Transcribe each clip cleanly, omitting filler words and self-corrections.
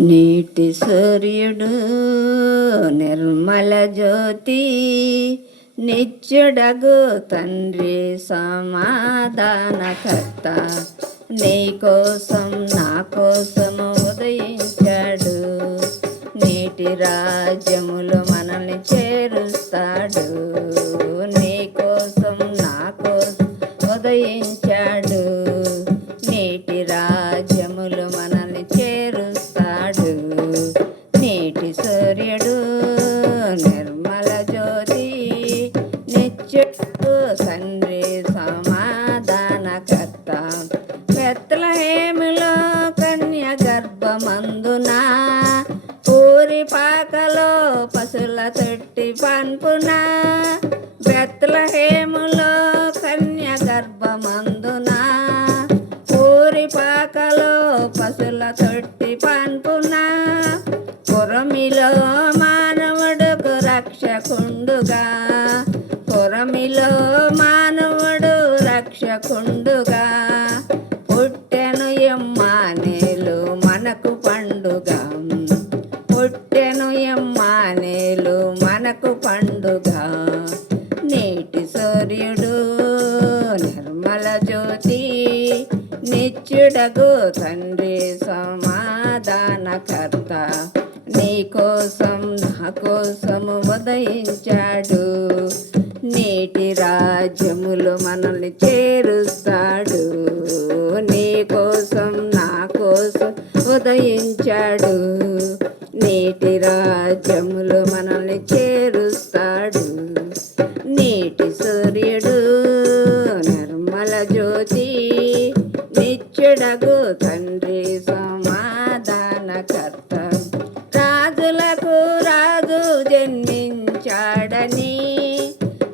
నీటి సూర్యుడు నిర్మల జ్యోతి నిత్యుడగు తండ్రి సమాధానకర్త నీ కోసం నా కోసము ఉదయించాడు. నీటి రాజ్యములు మనల్ని చేరుస్తాడు. నీ కోసం నా కోసం ఉదయించాడు. నీటి రాజ్యములు మనల్ని చేరుస్తాడు. నీటి సూర్యుడు నిర్మల జ్యోతి నిత్యుడు తండ్రి సమాధానకర్త బెత్లెహేములో కన్య గర్భమందున ఊరి పాకలో పశుల తొట్టి పన్పున బెత్లెహేములో కన్య గర్భమందున ఊరి పాకలో పశుల తొట్టి పన్పున పురమిలో మానవుడుకు రక్షకుండుగా పురమిలో మానవుడు రక్షకుండుగా పుట్టెను ఇమ్మానుయేలు మనకు పండుగ. పుట్టెను ఇమ్మానుయేలు మనకు పండుగ. నీటి సూర్యుడు నిర్మల జ్యోతి నిత్యుడగు తండ్రి సమాధానకర్త నీ కోసం నా కోసము ఉదయించాడు. నీటి రాజ్యములు మనల్ని చేరుస్తాడు. నీ కోసం నా కోసం ఉదయించాడు. నీటి రాజ్యములు మనల్ని చేరుస్తాడు. నీటి సూర్యుడు నిర్మల జ్యోతి నిత్యుడగు తండ్రి సమాధానకర్త రాజులకు రాజు జన్మించాడని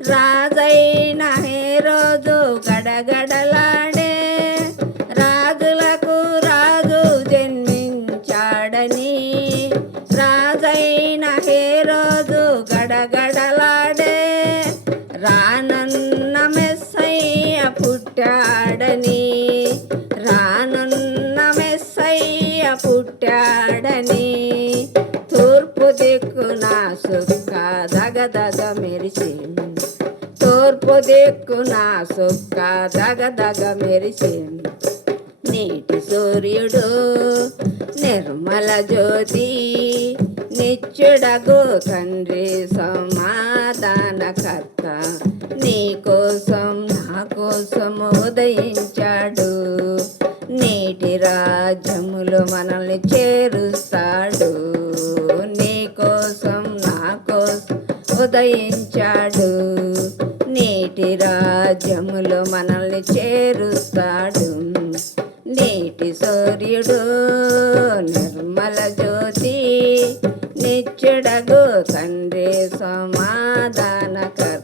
రాజైన హేరోదు గడగడలాడే. రాజులకు రాజు జన్మించాడని రాజైన హేరోదు గడగడలాడే. రానున్న మెస్సయ్య పుట్టాడని రానున్న మెస్సయ్య పుట్టాడని తూర్పు దిక్కున సుక్క దగదగ మెరిసి తూర్పు దిక్కున సుక్క దగదగ మెరిసి నీటి సూర్యుడు నిర్మల జ్యోతి నిత్యుడగు తండ్రి సమాధానకర్త నీ కోసం నా కోసం ఉదయించాడు. నీటి రాజ్యములు మనల్ని చేరుస్తాడు. నీ కోసం నా కోసం ఉదయించాడు. నీటి రాజ్యములు మనల్ని చేరుస్తాడు. నీటి సూర్యుడు నిర్మల జ్యోతి నిత్యుడగు తండ్రి సమాధానకర్త